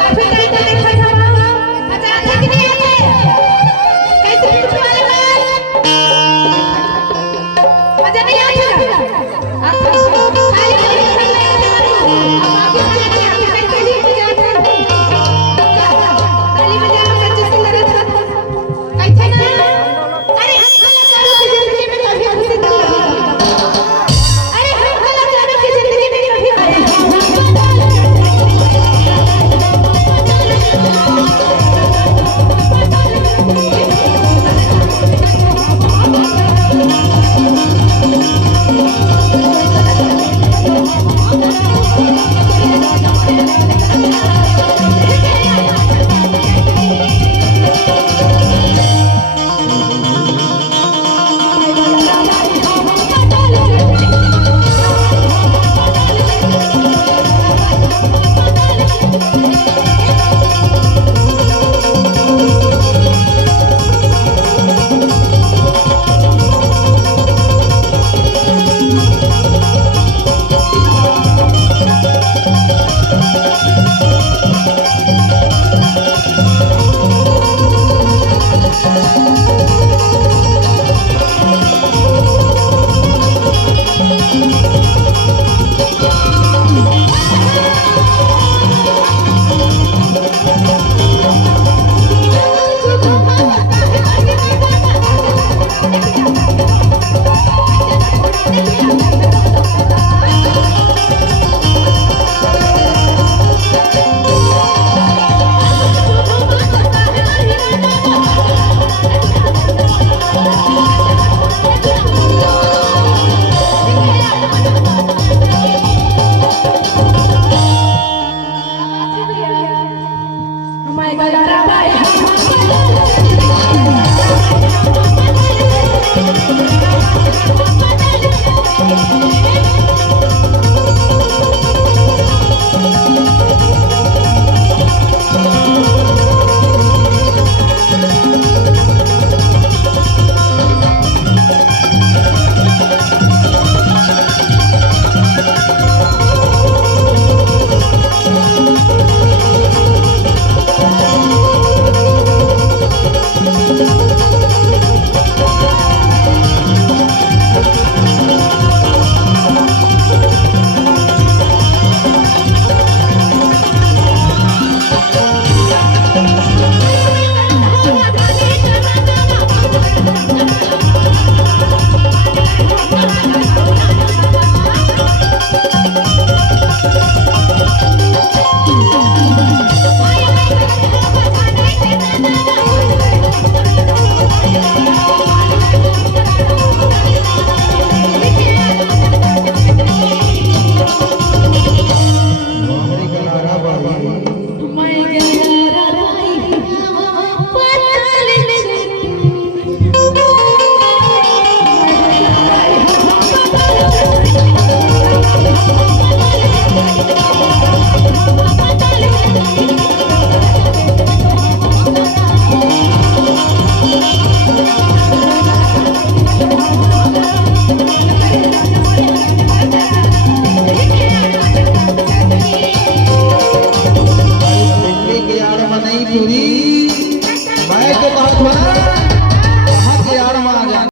काफी टाइम तक देखा था मजा आता कि नहीं आते कैसे पूछो वाले बात मजा नहीं आता आप खाली खाली खेल रहे हैं अब वापस चले गए आप कैसे जी मजा आता ताली बजाओ सच्ची सुंदर कैसे ना अरे हम कलाकारों की जिंदगी में कभी खुशी नहीं अरे हम कलाकारों की जिंदगी में कभी